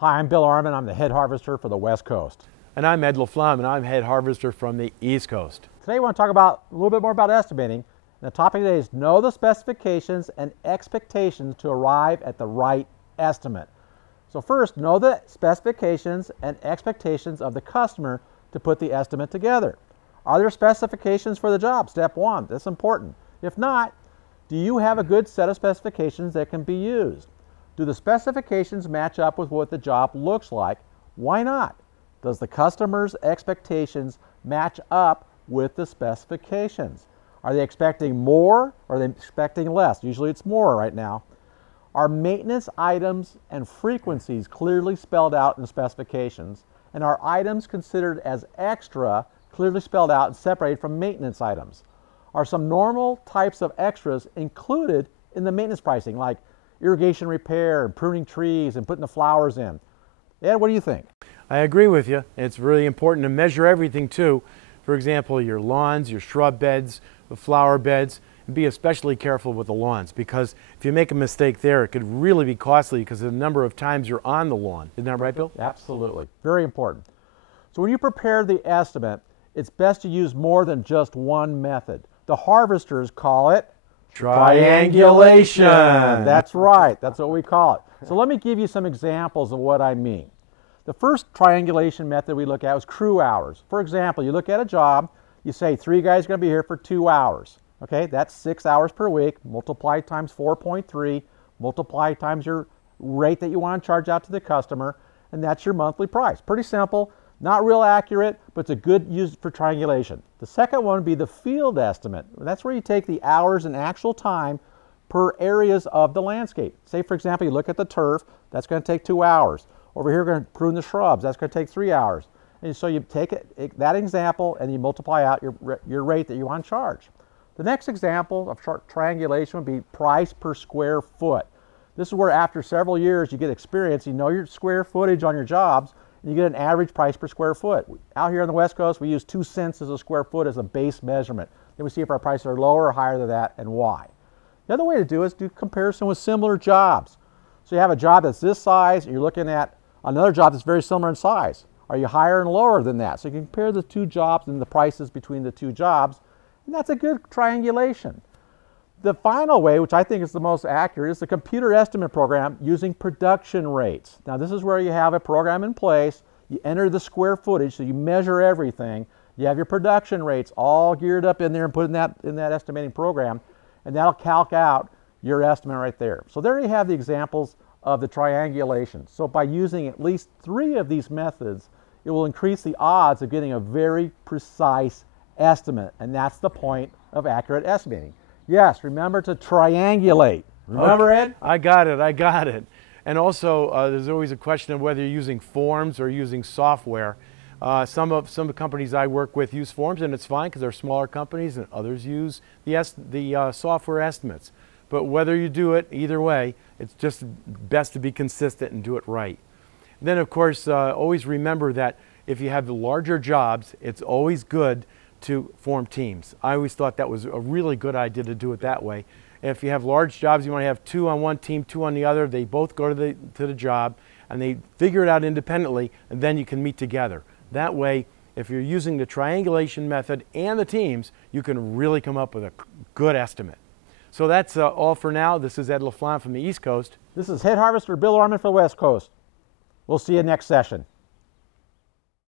Hi, I'm Bill Arman. I'm the head harvester for the West Coast. And I'm Ed LaFlamme, and I'm head harvester from the East Coast. Today we want to talk about a little bit more about estimating. And the topic today is know the specifications and expectations to arrive at the right estimate. So first, know the specifications and expectations of the customer to put the estimate together. Are there specifications for the job? Step one, that's important. If not, do you have a good set of specifications that can be used? Do the specifications match up with what the job looks like? Why not? Does the customer's expectations match up with the specifications? Are they expecting more or are they expecting less? Usually it's more right now. Are maintenance items and frequencies clearly spelled out in the specifications? And are items considered as extra clearly spelled out and separated from maintenance items? Are some normal types of extras included in the maintenance pricing, like irrigation repair and pruning trees and putting the flowers in? Ed, what do you think? I agree with you. It's really important to measure everything too. For example, your lawns, your shrub beds, the flower beds, and be especially careful with the lawns, because if you make a mistake there, it could really be costly because of the number of times you're on the lawn. Isn't that right, Bill? Absolutely. Very important. So when you prepare the estimate, it's best to use more than just one method. The harvesters call it Triangulation. That's right. That's what we call it. So let me give you some examples of what I mean. The first triangulation method we look at was crew hours. For example, you look at a job, you say 3 guys are going to be here for 2 hours. Okay, that's 6 hours per week, multiply times 4.3, multiply times your rate that you want to charge out to the customer, and that's your monthly price. Pretty simple, not real accurate, but it's a good use for triangulation. The second one would be the field estimate. That's where you take the hours and actual time per areas of the landscape. Say, for example, you look at the turf, that's going to take 2 hours. Over here, we're going to prune the shrubs, that's going to take 3 hours. And so you take that example and you multiply out your rate that you want to charge. The next example of triangulation would be price per square foot. This is where after several years you get experience, you know your square footage on your jobs, and you get an average price per square foot. Out here on the West Coast, we use 2 cents as a square foot as a base measurement. Then we see if our prices are lower or higher than that and why. The other way to do it is do comparison with similar jobs. So you have a job that's this size, and you're looking at another job that's very similar in size. Are you higher and lower than that? So you can compare the 2 jobs and the prices between the 2 jobs, and that's a good triangulation. The final way, which I think is the most accurate, is the computer estimate program using production rates. Now this is where you have a program in place, you enter the square footage, so you measure everything, you have your production rates all geared up in there and put in that estimating program, and that'll calc out your estimate right there. So there you have the examples of the triangulation. So by using at least 3 of these methods, it will increase the odds of getting a very precise estimate, and that's the point of accurate estimating. Yes, remember to triangulate. Remember, Okay. Ed? I got it. And also, there's always a question of whether you're using forms or using software. Some of the companies I work with use forms, and it's fine because they're smaller companies, and others use the software estimates. But whether you do it, either way, it's just best to be consistent and do it right. Then, of course, always remember that if you have the larger jobs, it's always good to form teams. I always thought that was a really good idea to do it that way. If you have large jobs, you want to have 2 on one team, 2 on the other. They both go to the job, and they figure it out independently, and then you can meet together. That way, if you're using the triangulation method and the teams, you can really come up with a good estimate. So that's all for now. This is Ed LaFlamme from the East Coast. This is Head Harvester Bill Arman for the West Coast. We'll see you next session.